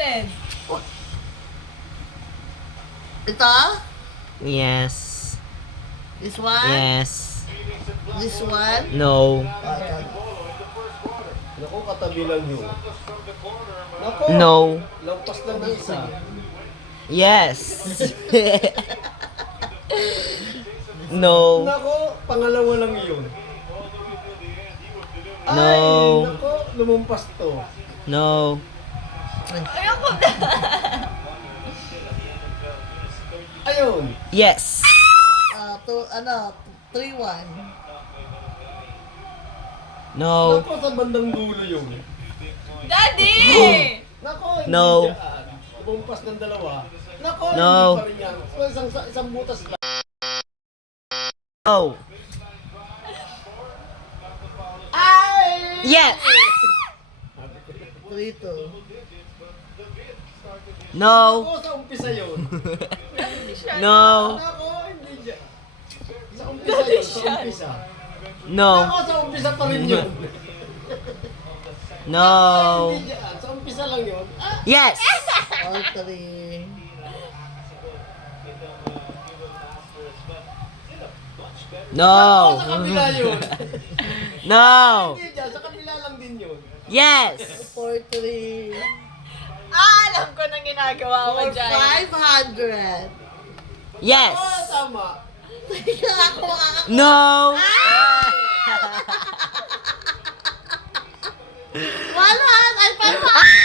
Twisted. Ito? Yes. This one? Yes. This one? No. Naku, katabi lang yun. Naku! No. Lampas lang ng isa. Yes. No. Naku, pangalawa lang yun. Ay, No. naku, lumumpas to. No. Ayoko na. Ayun. Yes. 3-1. No. Naku, sa bandang dulo yun. Daddy! Naku, hindi No. dyan. Lumumpas ng dalawa. Naku, No. hindi pa rin yan. Isang butas lang. No. Ay! Yes. 3-2. No. Naku, sa umpisa yun. No. Naku, hindi dyan. Sa umpisa yun, sa umpisa. No. Naku, sa umpisa pa rin yun. No. Hindi dyan. Sa umpisa lang yun. Ah! Yes. All 3. No. Naku, sa kabila yun. No. Hindi dyan, sa kabila lang din yun. Yes. 4-3. Alam ko nang ginagawa mo For dyan. 500. Yes. Oo, tama. Tingnan ako makakakuha. No. 100! Ay, 500!